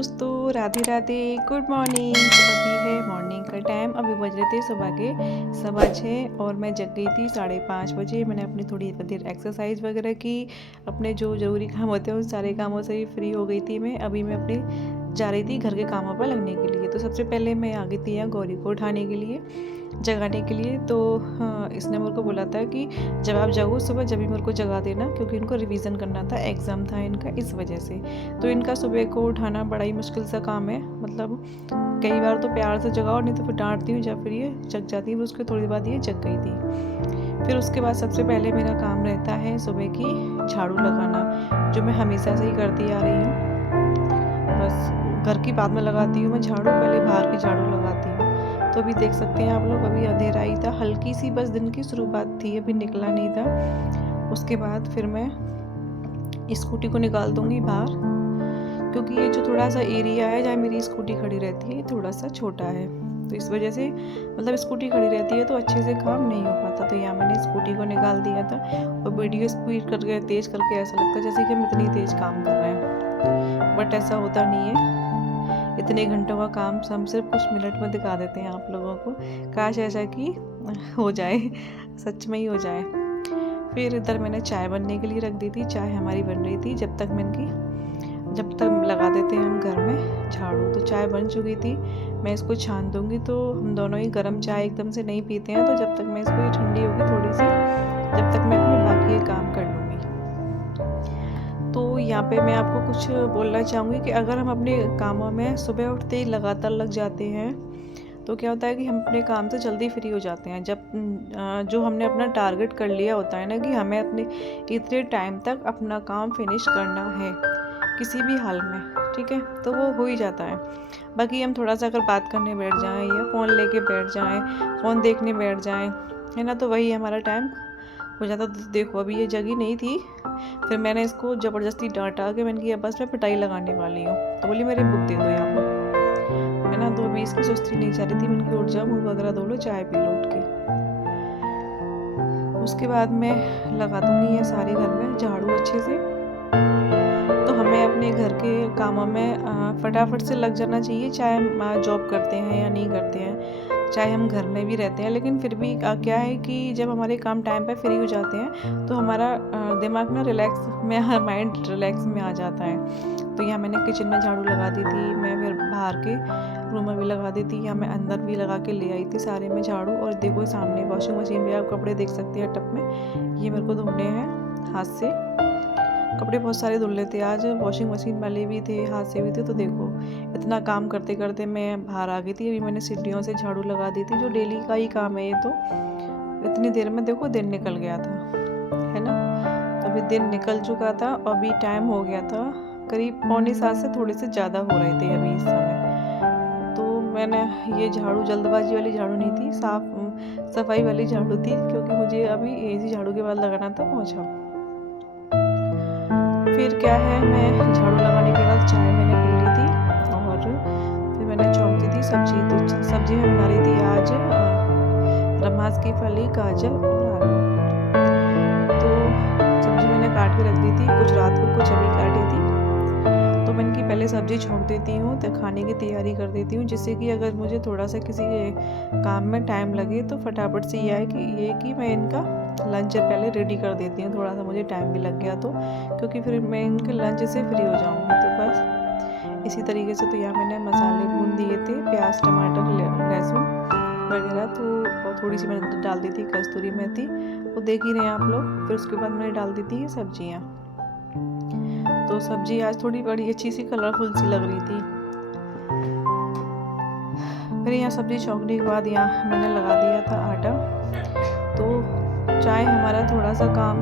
दोस्तों, Radhe Radhe, good morning. तो अभी है मॉर्निंग का टाइम। अभी बज रहे थे सुबह के 6:15 और मैं जग गई थी 5:30 बजे। मैंने अपनी थोड़ी देर एक्सरसाइज वगैरह की, अपने जो ज़रूरी काम होते हैं उन सारे कामों से भी फ्री हो गई थी मैं। अभी मैं अपने जा रही थी घर के कामों पर लगने के लिए। तो सबसे पहले मैं आ गई थी यहाँ गौरी को उठाने के लिए, जगाने के लिए। तो हाँ, इसने मेरे को बोला था कि जब आप जाओ सुबह जब भी मेरे को जगा देना, क्योंकि इनको रिवीजन करना था, एग्ज़ाम था इनका, इस वजह से। तो इनका सुबह को उठाना बड़ा ही मुश्किल सा काम है। मतलब कई बार तो प्यार से जगाओ, नहीं तो फिर डांटती हूँ, जब फिर ये जग जाती है। फिर उसके थोड़ी बाद ये जग गई थी। फिर उसके बाद सबसे पहले मेरा काम रहता है सुबह की झाड़ू लगाना, जो मैं हमेशा से ही करती आ रही हूँ। बस घर की बाद में लगाती हूँ मैं झाड़ू, पहले बाहर की झाड़ू लगाती हूँ। तो अभी देख सकते हैं आप लोग, अभी अंधेरा ही था, हल्की सी बस दिन की शुरुआत थी, अभी निकला नहीं था। उसके बाद फिर मैं स्कूटी को निकाल दूंगी बाहर, क्योंकि ये जो थोड़ा सा एरिया है जहाँ मेरी स्कूटी खड़ी रहती है थोड़ा सा छोटा है। तो इस वजह से मतलब स्कूटी खड़ी रहती है तो अच्छे से काम नहीं हो पाता। तो यहाँ मैंने स्कूटी को निकाल दिया था। और वीडियो स्पीड करके तेज़ करके ऐसा लगता है जैसे कि हम इतनी तेज़ काम कर रहे हैं, बट ऐसा होता नहीं है। इतने घंटों का काम हम सिर्फ कुछ मिनट में दिखा देते हैं आप लोगों को। काश ऐसा कि हो जाए, सच में ही हो जाए। फिर इधर मैंने चाय बनने के लिए रख दी थी। चाय हमारी बन रही थी जब तक लगा देते हैं हम घर में झाड़ू। तो चाय बन चुकी थी, मैं इसको छान दूंगी। तो हम दोनों ही गर्म चाय एकदम से नहीं पीते हैं, तो जब तक मैं इसको ये ठंडी होगी थोड़ी सी, जब तक मैं अपने बाकी ये काम कर लूँगी। तो यहाँ पे मैं आपको कुछ बोलना चाहूँगी कि अगर हम अपने कामों में सुबह उठते ही लगातार लग जाते हैं तो क्या होता है कि हम अपने काम से जल्दी फ्री हो जाते हैं। जब जो हमने अपना टारगेट कर लिया होता है ना कि हमें अपने इतने टाइम तक अपना काम फिनिश करना है किसी भी हाल में, ठीक है, तो वो हो ही जाता है। बाकी हम थोड़ा सा अगर बात करने बैठ जाएं या फ़ोन लेके बैठ जाएं, फ़ोन देखने बैठ जाएं, है ना, तो वही हमारा टाइम हो जाता। तो देखो अभी ये जगी नहीं थी, फिर मैंने इसको ज़बरदस्ती डांटा कि मैंने कहा बस मैं पिटाई लगाने वाली हूँ। तो बोली मेरी बुक दे दो यहाँ पर, है ना। तो अभी इसकी सुस्ती नहीं चल रही थी, मैंने कहा उठ जाओ, मुँह वगैरह धो लो, चाय पी लो उठ के। उसके बाद मैं लगा दूँगी ये सारे घर में झाड़ू अच्छे से। तो हमें अपने घर के कामों में फटाफट से लग जाना चाहिए, चाहे हम जॉब करते हैं या नहीं करते हैं, चाहे हम घर में भी रहते हैं। लेकिन फिर भी क्या है कि जब हमारे काम टाइम पे फ्री हो जाते हैं तो हमारा दिमाग ना रिलैक्स में, माइंड रिलैक्स में आ जाता है। तो यहाँ मैंने किचन में झाड़ू लगा दी थी, मैं फिर बाहर के रूम में भी लगा दी थी, यहाँ मैं अंदर भी लगा के ले आई थी सारे में झाड़ू। और देखो सामने वॉशिंग मशीन में आप कपड़े देख सकते हैं टब में, ये मेरे को धोने हैं हाथ से। कपड़े बहुत सारे धुल लेते थे आज, वॉशिंग मशीन वाले भी थे, हाथ से भी थे। तो देखो इतना काम करते करते मैं बाहर आ गई थी। अभी मैंने सीढ़ियों से झाड़ू लगा दी थी, जो डेली का ही काम है ये। तो इतनी देर में देखो दिन निकल गया था, है ना। तो अभी दिन निकल चुका था, अभी टाइम हो गया था करीब 6:45 से थोड़े से ज़्यादा हो रहे थे अभी इस समय। तो मैंने ये झाड़ू जल्दबाजी वाली झाड़ू नहीं थी, सफाई वाली झाड़ू थी, क्योंकि मुझे अभी इसी झाड़ू के बाद लगाना था पोंछा। फिर क्या है, मैं झाड़ू लगाने के बाद चाय मैंने पी ली थी और फिर मैंने चौंक दी थी सब्जी। तो सब्जी में बना रही थी आज रमास की फली, गाजर और आलू। तो सब्जी मैंने काट के रख दी थी, कुछ रात को कुछ अभी काटी थी। तो मैंने कि पहले सब्जी छोंक देती हूँ तो खाने की तैयारी कर देती हूँ, जिससे कि अगर मुझे थोड़ा सा किसी काम में टाइम लगे तो फटाफट से ये है कि मैं इनका लंच पहले रेडी कर देती हूँ। थोड़ा सा मुझे टाइम भी लग गया तो, क्योंकि फिर मैं इनके लंच से फ्री हो जाऊँगी। तो बस इसी तरीके से। तो यहाँ मैंने मसाले भून दिए थे, प्याज टमाटर लहसुन वगैरह। तो थोड़ी सी मैंने डाल दी थी कस्तूरी मेथी, वो देख ही रहे हैं आप लोग। फिर उसके बाद मैंने डाल दी थी सब्जियाँ। तो सब्जी आज थोड़ी बड़ी अच्छी सी कलरफुल सी लग रही थी। फिर यहाँ सब्जी छौंकने के बाद यहाँ मैंने लगा दिया था आटा। तो चाहे हमारा थोड़ा सा काम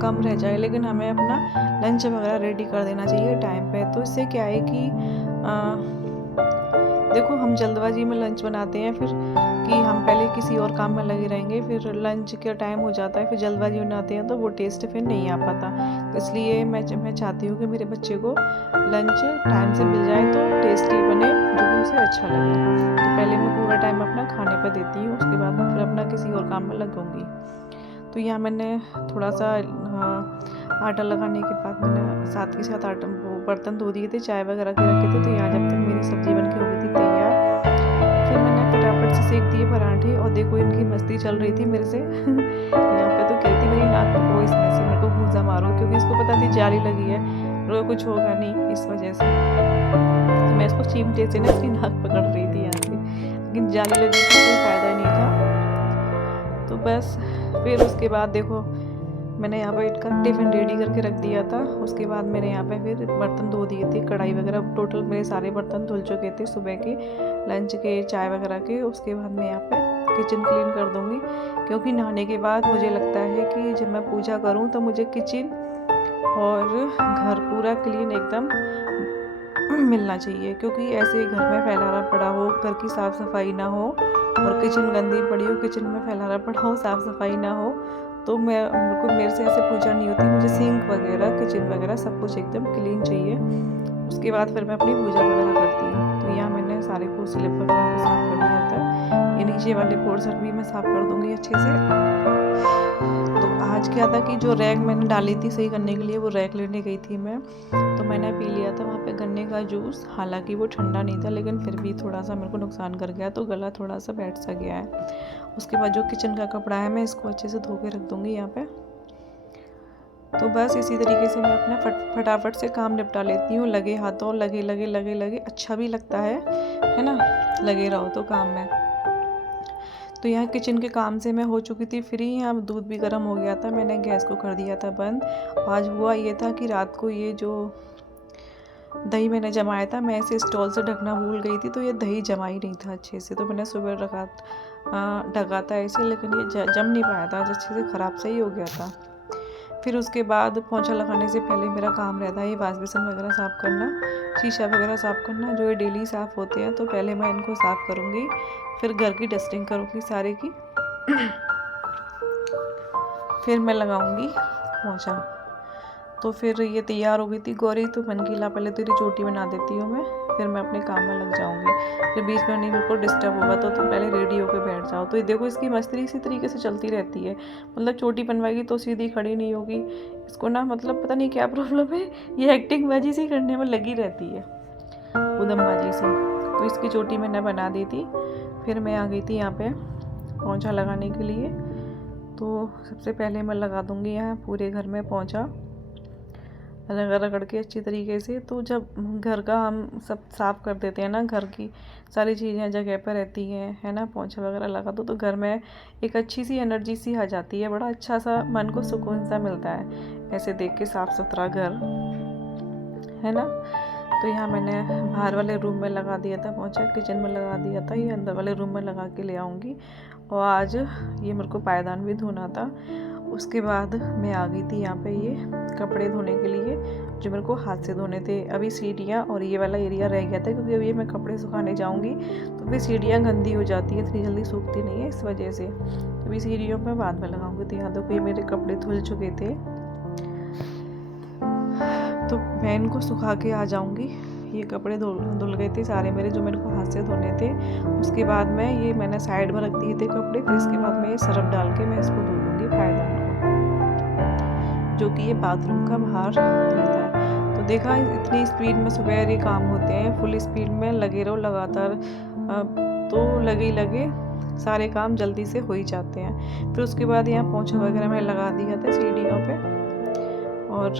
कम रह जाए, लेकिन हमें अपना लंच वगैरह रेडी कर देना चाहिए टाइम पे। तो इससे क्या है कि देखो हम जल्दबाजी में लंच बनाते हैं, फिर कि हम पहले किसी और काम में लगे रहेंगे, फिर लंच का टाइम हो जाता है, फिर जल्दबाजी में बनाते हैं तो वो टेस्ट फिर नहीं आ पाता। तो इसलिए मैं चाहती हूँ कि मेरे बच्चे को लंच टाइम से मिल जाए तो टेस्टी बने, जो कि उसे अच्छा लगे। तो पहले मैं पूरा टाइम अपना खाने पर देती हूँ, उसके बाद मैं फिर अपना किसी और काम में लगूँगी। तो यहाँ मैंने थोड़ा सा आटा लगाने के बाद मैंने साथ के साथ आटा वो बर्तन धो दिए थे, चाय वगैरह के रखे थे। तो यहाँ जब तक मेरी सब्ज़ी बन के हो गई थी तैयार, फिर मैंने फटाफट से सेक दिए पराठे। और देखो इनकी मस्ती चल रही थी मेरे से यहाँ पे तो कहती मेरी नाक पकड़ो इसमें से, मेरे को गूंजा मारो, क्योंकि इसको पता थी जाली लगी है, मेरे को कुछ होगा नहीं इस वजह से। तो मैं इसको चिमटे से ना इसकी नाक पकड़ रही थी यहाँ से, लेकिन जाली लगी थी, कोई फ़ायदा नहीं था। तो बस फिर उसके बाद देखो मैंने यहाँ पे इनका टिफ़िन रेडी करके रख दिया था। उसके बाद मैंने यहाँ पे फिर बर्तन धो दिए थे, कढ़ाई वगैरह, टोटल मेरे सारे बर्तन धुल चुके थे सुबह के, लंच के, चाय वगैरह के। उसके बाद मैं यहाँ पे किचन क्लीन कर दूँगी, क्योंकि नहाने के बाद मुझे लगता है कि जब मैं पूजा करूँ तो मुझे किचन और घर पूरा क्लीन एकदम मिलना चाहिए, क्योंकि ऐसे घर में फैलाना पड़ा हो, घर की साफ़ सफाई ना हो और किचन गंदी पड़ी हो, किचन में फैलाना पड़ा हो, साफ़ सफाई ना हो, तो मेरे से ऐसे पूजा नहीं होती। मुझे सिंक वगैरह, किचन वगैरह सब कुछ एकदम क्लीन चाहिए। उसके बाद फिर मैं अपनी पूजा वगैरह करती हूँ। तो यहाँ मैंने सारे को स्लिप वगैरह को साफ़ कर दिया था। ये नीचे वाले पोर्शन भी मैं साफ़ कर दूँगी अच्छे से। तो आज क्या था कि जो रैक मैंने डाली थी सही करने के लिए, वो रैक लेने गई थी मैं, तो मैंने पी लिया था वहाँ पे गन्ने का जूस। हालांकि वो ठंडा नहीं था, लेकिन फिर भी थोड़ा सा मेरे को नुकसान कर गया, तो गला थोड़ा सा बैठ सा गया है। उसके बाद जो किचन का कपड़ा है मैं इसको अच्छे से धो के रख दूँगी यहाँ पे। तो बस इसी तरीके से मैं अपना फटाफट से काम निपटा लेती हूँ। लगे हाथों, लगे लगे लगे लगे अच्छा भी लगता है ना, लगे रहो तो काम में। तो यहाँ किचन के काम से मैं हो चुकी थी फ्री। यहाँ दूध भी गर्म हो गया था, मैंने गैस को कर दिया था बंद। आज हुआ ये था कि रात को ये जो दही मैंने जमाया था, मैं इसे स्टॉल से ढकना भूल गई थी, तो ये दही जमा ही नहीं था अच्छे से। तो मैंने सुबह ढका था ऐसे, लेकिन ये जम नहीं पाया था अच्छे से, ख़राब से ही हो गया था। फिर उसके बाद पोंछा लगाने से पहले मेरा काम रहता है ये वाश बेसन वगैरह साफ़ करना, शीशा वगैरह साफ़ करना, जो ये डेली साफ़ होते हैं। तो पहले मैं इनको साफ़ करूँगी, फिर घर की डस्टिंग करूँगी सारे की, फिर मैं लगाऊँगी पोंछा। तो फिर ये तैयार हो गई थी गौरी, तो मन की ला पहले तेरी चोटी बना देती हूँ मैं, फिर मैं अपने काम में लग जाऊँगी। फिर बीच में नहीं मेरे को डिस्टर्ब होगा, तो तुम पहले रेडी होकर बैठ जाओ। तो ये देखो इसकी मस्ती इसी तरीके से चलती रहती है, मतलब चोटी बनवाएगी तो सीधी खड़ी नहीं होगी। इसको ना मतलब पता नहीं क्या प्रॉब्लम है, ये एक्टिंग बाजी सी करने में लगी रहती है, उदमबाजी सी। तो इसकी चोटी मैंने बना दी थी। फिर मैं आ गई थी यहाँ पे पोंछा लगाने के लिए। तो सबसे पहले मैं लगा दूँगी यहाँ पूरे घर में पोंछा, रगड़ के अच्छी तरीके से। तो जब घर का हम सब साफ़ कर देते हैं ना, घर की सारी चीज़ें जगह पर रहती हैं, है ना, पोंछा वगैरह लगा दो तो घर में एक अच्छी सी एनर्जी सी आ जाती है, बड़ा अच्छा सा मन को सुकून सा मिलता है ऐसे देख के साफ़ सुथरा घर, है ना। तो यहाँ मैंने बाहर वाले रूम में लगा दिया था पोंछा, किचन में लगा दिया था, ये अंदर वाले रूम में लगा के ले आऊँगी। और आज ये मेरे को पायदान भी धोना था। उसके बाद मैं आ गई थी यहाँ पे ये कपड़े धोने के लिए, जो मेरे को हाथ से धोने थे। अभी सीढ़ियाँ और ये वाला एरिया रह गया था, क्योंकि अभी मैं कपड़े सुखाने जाऊँगी तो फिर सीढ़ियाँ गंदी हो जाती है, इतनी जल्दी सूखती नहीं है, इस वजह से अभी सीढ़ियों में बाद में लगाऊंगी। तो यहाँ देखो ये मेरे कपड़े धुल चुके थे, तो मैं इनको सुखा के आ जाऊँगी। ये कपड़े धुल गए थे सारे मेरे, जो मेरे को हाथ से धोने थे। उसके बाद में ये मैंने साइड में रख दिए थे कपड़े। फिर इसके बाद मैं ये सरफ डाल के मैं इसको धो लूँगी पायदान को, जो कि ये बाथरूम का बाहर रहता है। तो देखा इतनी स्पीड में सुबह ये काम होते हैं, फुल स्पीड में लगे रहो लगातार, तो लगे सारे काम जल्दी से हो ही जाते हैं। फिर उसके बाद यहाँ पोंछा वगैरह मैं लगा दिया था सीढ़ियों पे, और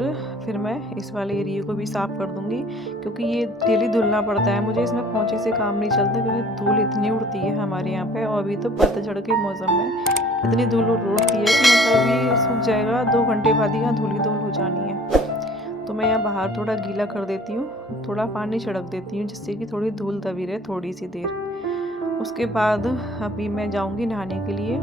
फिर मैं इस वाले एरिया को भी साफ़ कर दूंगी, क्योंकि ये डेली धुलना पड़ता है मुझे। इसमें पोंछे से काम नहीं चलता, क्योंकि धूल इतनी उड़ती है हमारे यहाँ पे। और अभी तो पतझड़ के मौसम में इतनी धूल उड़ती है कि मतलब अभी सूख जाएगा, 2 घंटे बाद यहाँ धूल ही धूल हो जानी है। तो मैं यहाँ बाहर थोड़ा गीला कर देती हूँ, थोड़ा पानी छिड़क देती हूँ, जिससे कि थोड़ी धूल दबी रहे थोड़ी सी देर। उसके बाद अभी मैं जाऊँगी नहाने के लिए।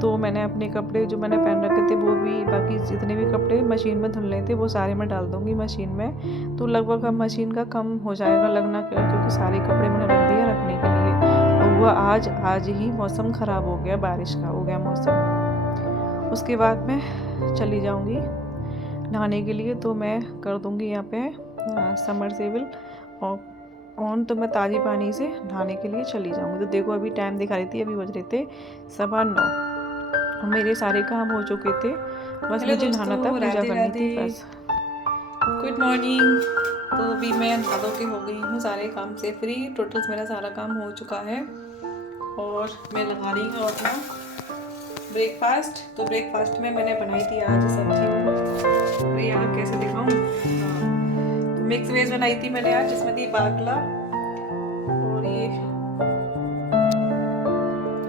तो मैंने अपने कपड़े जो मैंने पहन रखे थे वो भी, बाकी जितने भी कपड़े मशीन में धुलने थे वो सारे मैं डाल दूँगी मशीन में। तो लगभग अब मशीन का कम हो जाएगा लगना, क्योंकि सारे कपड़े मैंने रख दिए रखने के लिए। और हुआ आज ही मौसम ख़राब हो गया, बारिश का हो गया मौसम। उसके बाद मैं चली जाऊँगी नहाने के लिए। तो मैं कर दूँगी यहाँ पे समरसेबल ऑन, तो मैं ताज़ी पानी से नहाने के लिए चली जाऊँगी। तो देखो अभी टाइम दिखा रही थी, अभी बज रहे थे 9:15। मेरे सारे काम हो चुके थे, बस मुझे नहाना था, पूजा करनी थी बस। Good morning. तो अभी मैं नहा धो के हो गई हूँ सारे काम से फ्री। टोटल मेरा सारा काम हो चुका है और मैं लगा रही हूँ अपना ब्रेकफास्ट। तो ब्रेकफास्ट में मैंने बनाई थी आज सब्जी। अरे यार कैसे दिखाऊँ, तो मिक्स वेज बनाई थी मैंने आज, जिसमें थी बाकला और ये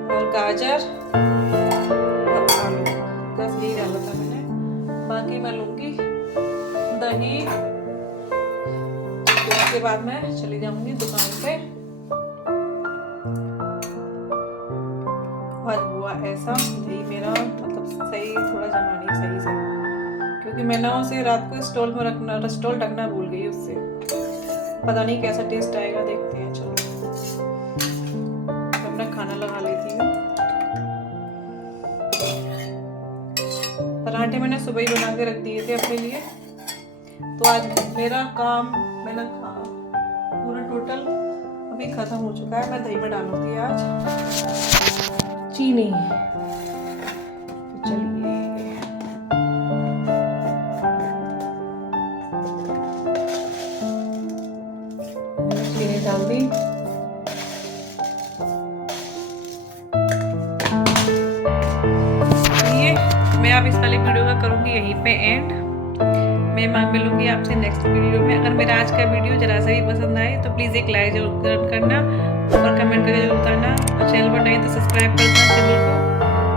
और गाजर और आलू, बस यही डाला था मैंने। बाकी मैं लूँगी दही, तो उसके बाद मैं चली जाऊँगी दुकान पे। आज हुआ ऐसा, दही मेरा मतलब सही थोड़ा जमा नहीं सही से, क्योंकि मैं ना उसे रात को स्टोल में रखना भूल गई। उससे पता नहीं कैसा टेस्ट आएगा, देखते हैं। चलो अपना खाना लगा लेती हूँ। पराठे मैंने सुबह ही बना के रख दिए थे अपने लिए। तो आज मेरा काम मैंने पूरा टोटल अभी खत्म हो चुका है। मैं दही में डालूंगी आज चीनी। तो चलिए चीनी डाल दी। मैं अब इस वाली वीडियो का करूँगी यहीं पे एंड। मैं मिलूंगी आपसे नेक्स्ट वीडियो में। अगर मेरा आज का वीडियो जरा सा भी पसंद आए तो प्लीज़ एक लाइक जरूर करना और कमेंट करके जरूर बताना, और चैनल पर नहीं तो सब्सक्राइब करना चैनल को।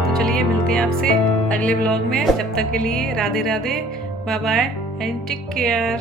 तो चलिए मिलते हैं आपसे अगले ब्लॉग में। जब तक के लिए Radhe Radhe, bye bye and take care.